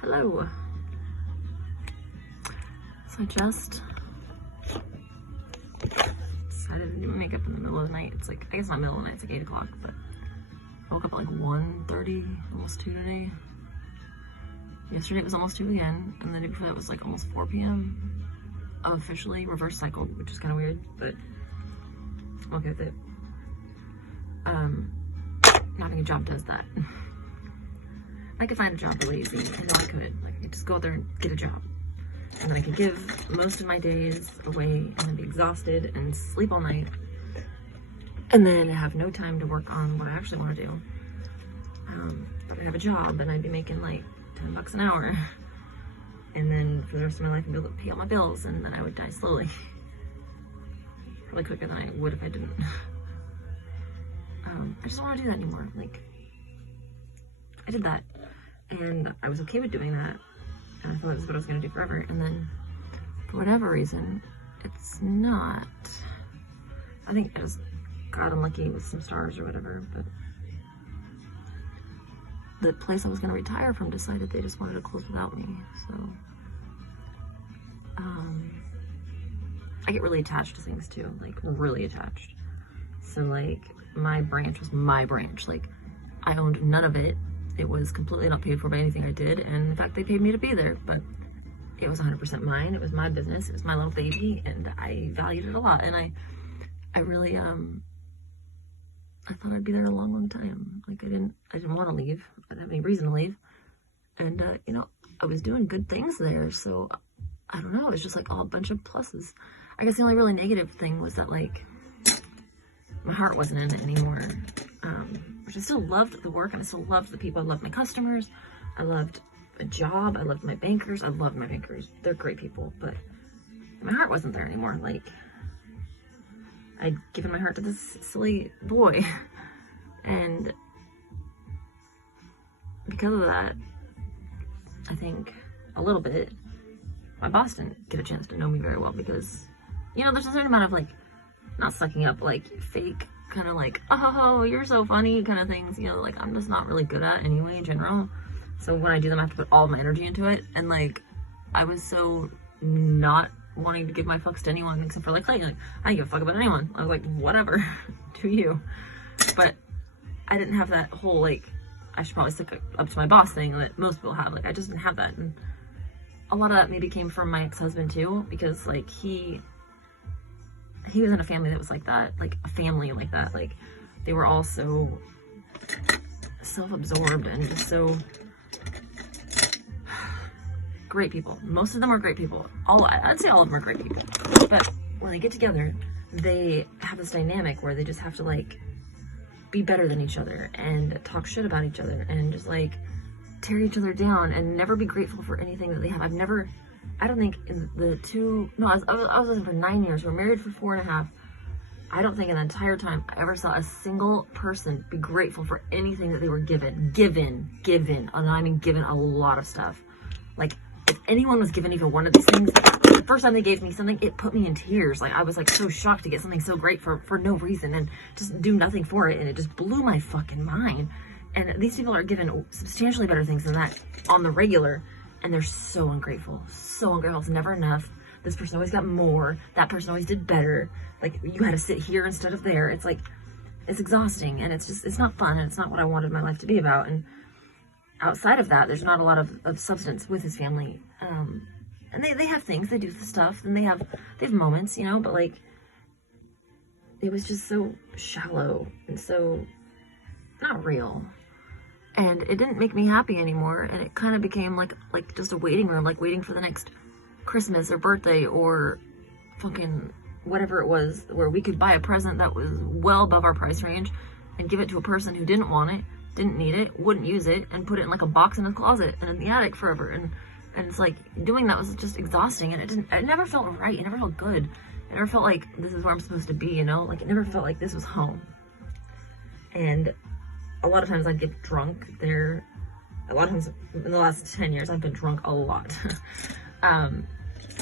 Hello. So I just decided to do makeup in the middle of the night. It's like, I guess not middle of the night, it's like 8 o'clock, but I woke up at like 1:30, almost 2 today. Yesterday it was almost 2 again, and the day before that was like almost 4 p.m. Officially reverse cycled, which is kind of weird, but I'm okay with it. Having a job does that. I could find a job really easy. I know I could. Like, I could just go out there and get a job. And then I could give most of my days away and then be exhausted and sleep all night. And then have no time to work on what I actually want to do. But I'd have a job and I'd be making like $10 an hour. And then for the rest of my life I'd be able to pay all my bills, and then I would die slowly. Really quicker than I would if I didn't. I just don't want to do that anymore. Like, I did that, and I was okay with doing that, and I thought it was what I was going to do forever, and then, for whatever reason, it's not. I think I just got unlucky with some stars or whatever, but the place I was going to retire from decided they just wanted to close without me, so, I get really attached to things too, like, really attached. So, like, my branch was my branch. Like, I owned none of it. It was completely not paid for by anything I did, and in fact, they paid me to be there, but it was 100% mine. It was my business. It was my little baby, and I valued it a lot, and I really, I thought I'd be there a long, long time. Like, I didn't want to leave. I didn't have any reason to leave, and, you know, I was doing good things there, so, I don't know, it was just, like, all a bunch of pluses. I guess the only really negative thing was that, like, my heart wasn't in it anymore, which I still loved the work, and I still loved the people. I loved my customers, I loved a job, I loved my bankers. I loved my bankers. They're great people, but my heart wasn't there anymore. Like, I'd given my heart to this silly boy, and because of that, I think a little bit, my boss didn't get a chance to know me very well, because, you know, there's a certain amount of, like, not sucking up, like, fake kind of like, oh, you're so funny kind of things, you know, like, I'm just not really good at anyway in general. So when I do them, I have to put all my energy into it, and, like, I was so not wanting to give my fucks to anyone except for, like, I didn't give a fuck about anyone. I was like, whatever, do you. But I didn't have that whole, like, I should probably stick up to my boss thing that most people have. Like, I just didn't have that, and a lot of that maybe came from my ex-husband too, because, like, he was in a family that was like that, like a family like that. Like, they were all so self-absorbed and just so great people. Most of them are great people. I'd say all of them are great people. But when they get together, they have this dynamic where they just have to, like, be better than each other and talk shit about each other and just, like, tear each other down and never be grateful for anything that they have. I don't think in the I was with him for 9 years. We're married for 4.5. I don't think in the entire time I ever saw a single person be grateful for anything that they were given. And I mean given a lot of stuff. Like, if anyone was given even one of these things, the first time they gave me something, it put me in tears. Like, I was, like, so shocked to get something so great for no reason and just do nothing for it, and it just blew my fucking mind. And these people are given substantially better things than that on the regular, and they're so ungrateful. So ungrateful. It's never enough. This person always got more. That person always did better. Like, you had to sit here instead of there. It's like, it's exhausting, and it's not fun, and it's not what I wanted my life to be about. And outside of that, there's not a lot of substance with his family. And they have things, they do the stuff, and they have moments, you know, but, like, it was just so shallow and so not real. And it didn't make me happy anymore, and it kind of became like just a waiting room, like waiting for the next Christmas or birthday or fucking whatever it was, where we could buy a present that was well above our price range and give it to a person who didn't want it, didn't need it, wouldn't use it, and put it in, like, a box in a closet and in the attic forever. And it's like, doing that was just exhausting, and it never felt right. It never felt good. It never felt like this is where I'm supposed to be, you know? Like, it never felt like this was home. And a lot of times I'd get drunk there. A lot of times in the last 10 years, I've been drunk a lot. A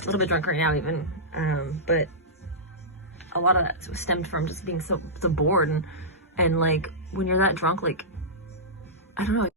little bit drunk right now even. But a lot of that stemmed from just being so bored. And like, when you're that drunk, like, I don't know,